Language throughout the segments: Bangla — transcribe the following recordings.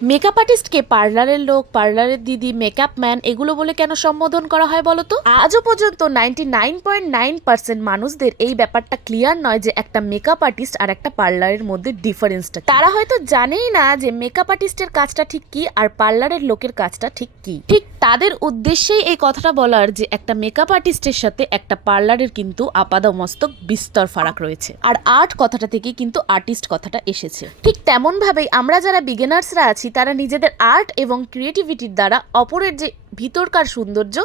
মেকআপ আর্টিস্টকে পার্লারের লোক, পার্লারের দিদি, মেকআপ ম্যান এগুলো বলে কেন সম্বোধন করা হয় বলো তো? আজও পর্যন্ত 99.9% মানুষদের এই ব্যাপারটা ক্লিয়ার নয় যে একটা মেকআপ আর্টিস্ট আর একটা পার্লারের মধ্যে ডিফারেন্সটা। তারা হয়তো জানেই না যে মেকআপ আর্টিস্টের কাজটা ঠিক কি আর পার্লারের লোকের কাজটা ঠিক কি। ঠিক তাদের উদ্দেশ্যেই এই কথাটা বলার যে একটা মেকআপ আর্টিস্টের সাথে একটা পার্লারের কিন্তু আপাদমস্তক বিস্তর ফারাক রয়েছে। আর আর্ট কথাটা থেকে কিন্তু আর্টিস্ট কথাটা এসেছে। ঠিক তেমন ভাবেই আমরা যারা বিগিনার্সরা আছি তারা নিজেদের আর্ট এবং ক্রিয়েটিভিটির দ্বারা অপরের যে ভিতরকার সৌন্দর্য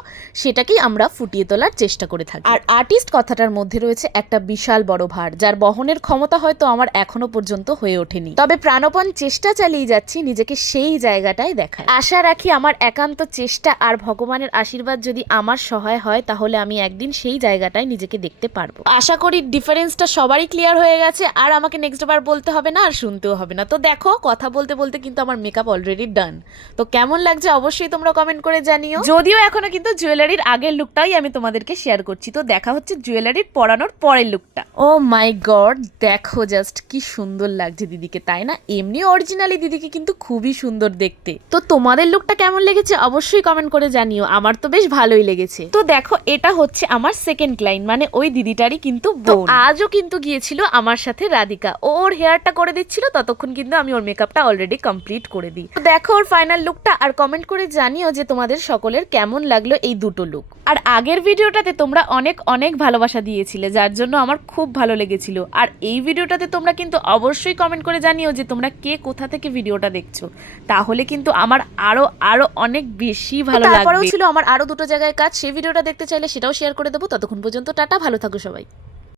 সেটাকেই আমরা ফুটিয়ে তোলার চেষ্টা করে থাকি। আর আর্টিস্ট কথাটার মধ্যে রয়েছে একটা বিশাল বড় ভার, যার বহনের ক্ষমতা হয়তো আমার এখনো পর্যন্ত হয়ে ওঠেনি। তবে প্রাণপণ চেষ্টা চালিয়ে যাচ্ছি নিজেকে সেই জায়গাটায় দেখায়। আশা রাখি আমার একান্ত চেষ্টা আর ভগবানের আশীর্বাদ যদি আমার সহায় হয় তাহলে আমি একদিন সেই জায়গাটায় নিজেকে দেখতে পারবো। আশা করি ডিফারেন্সটা সবারই ক্লিয়ার হয়ে গেছে আর আমাকে নেক্সট বার বলতে হবে না আর শুনতেও হবে না। তো দেখো, কথা বলতে বলতে কিন্তু আমার মেকআপ অলরেডি ডান। তো কেমন লাগছে অবশ্যই তোমরা কমেন্ট করে জানিও। যদিও এখনো কিন্তু জুয়েলারির আগের লুকটাই আমি তোমাদেরকে শেয়ার করছি। তো দেখা হচ্ছে জুয়েলারির পরানোর পরের লুকটা। ও মাই গড, দেখো জাস্ট কি সুন্দর লাগছে দিদিকে, তাই না? এমনি অরিজিনালি দিদিকে কিন্তু খুবই সুন্দর দেখতে। তো তোমাদের লুকটা কেমন লেগেছে অবশ্যই কমেন্ট করে জানিও। আমার তো বেশ ভালোই লেগেছে। তো দেখো, এটা হচ্ছে আমার সেকেন্ড ক্লায়েন্ট, মানে ওই দিদিটারই কিন্তু বোন। আজও কিন্তু গিয়েছিল আমার সাথে রাধিকা, ওর হেয়ারটা করে দিচ্ছিল, ততক্ষণ কিন্তু আমি ওর মেকআপটা অলরেডি কমপ্লিট করে দিই। তো দেখো ওর ফাইনাল লুকটা আর কমেন্ট করে জানিও যে তোমাদের সকলের কেমন লাগলো এই দুটো লুক। আর আগের ভিডিওটাতে তোমরা অনেক অনেক ভালোবাসা দিয়েছিলে, যার জন্য আমার খুব ভালো লেগেছিল। আর এই ভিডিওটাতে তোমরা কিন্তু অবশ্যই কমেন্ট করে জানিও যে তোমরা কে কোথা থেকে ভিডিওটা দেখছো, তাহলে কিন্তু আমার আরো আরো অনেক বেশি ভালো লাগবে। তারপরেও ছিল আমার আরো দুটো জায়গায় কাজ, সেই ভিডিওটা দেখতে চাইলে সেটাও শেয়ার করে দেবো। ততক্ষণ পর্যন্ত টাটা, ভালো থাকো সবাই।